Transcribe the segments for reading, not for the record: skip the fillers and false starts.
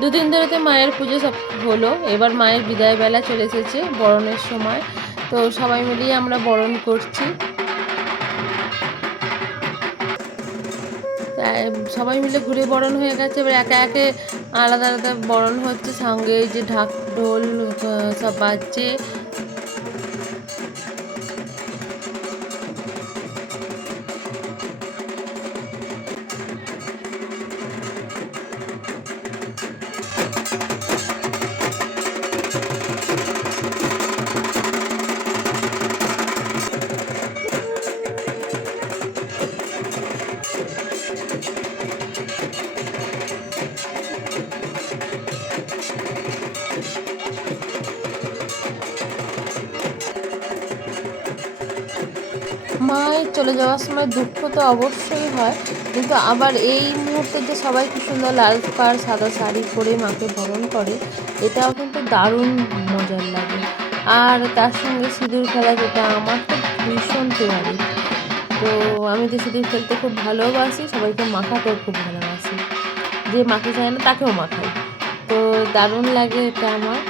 দুদিন ধরে তো মায়ের পুজো সব হলো, এবার মায়ের বিদায় বেলা চলে এসেছে, বরণের সময়। তো সবাই মিলিয়ে আমরা বরণ করছি। সবাই মিলে ঘুরে বরণ হয়ে গেছে, এবার একে একে আলাদা আলাদা বরণ হচ্ছে, সঙ্গে যে ঢাক ঢোল সব বাজছে। মায়ের চলে যাওয়ার সময় দুঃখ তো অবশ্যই হয়, কিন্তু আবার এই মুহূর্তে যে সবাই কি সুন্দর লাল পাড় সাদা শাড়ি পরে মাকে বরণ করে, এটাও কিন্তু দারুণ মজার লাগে। আর তার সঙ্গে সিঁদুর খেলা, যেটা আমার তো ভীষণ ফেভারিট। তো আমি তো সিঁদুর খেলতে খুব ভালোবাসি, সবাইকে মাখাতেও খুব ভালোবাসি, যে মাকে চায় না তাকেও মাখাই। তো দারুণ লাগে এটা আমার।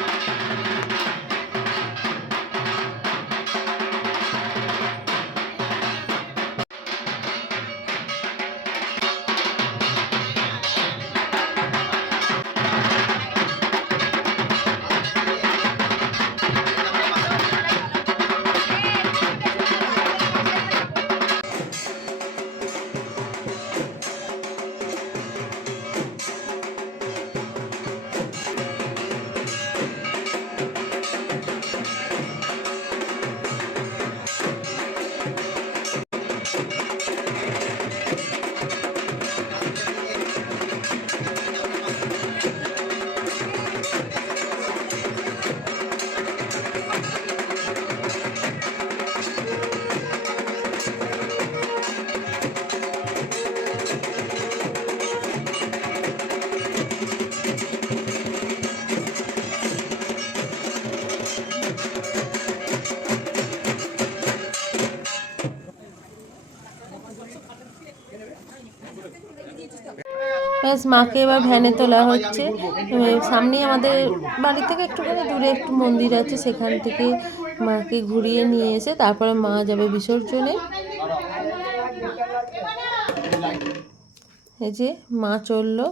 ব্যাস, মাকে এবার ভ্যানে তোলা হচ্ছে। সামনেই আমাদের বাড়ি থেকে একটুখানি দূরে একটু মন্দির আছে, সেখান থেকে মাকে ঘুরিয়ে নিয়ে এসে তারপরে মা যাবে বিসর্জনে। এই যে মা চললো।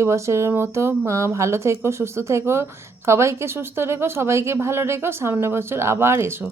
এবছরের মতো মা ভালো থেকো, সুস্থ থেকো, সবাইকে সুস্থ রেখো, সবাইকে ভালো রেখো, সামনের বছর আবার এসো।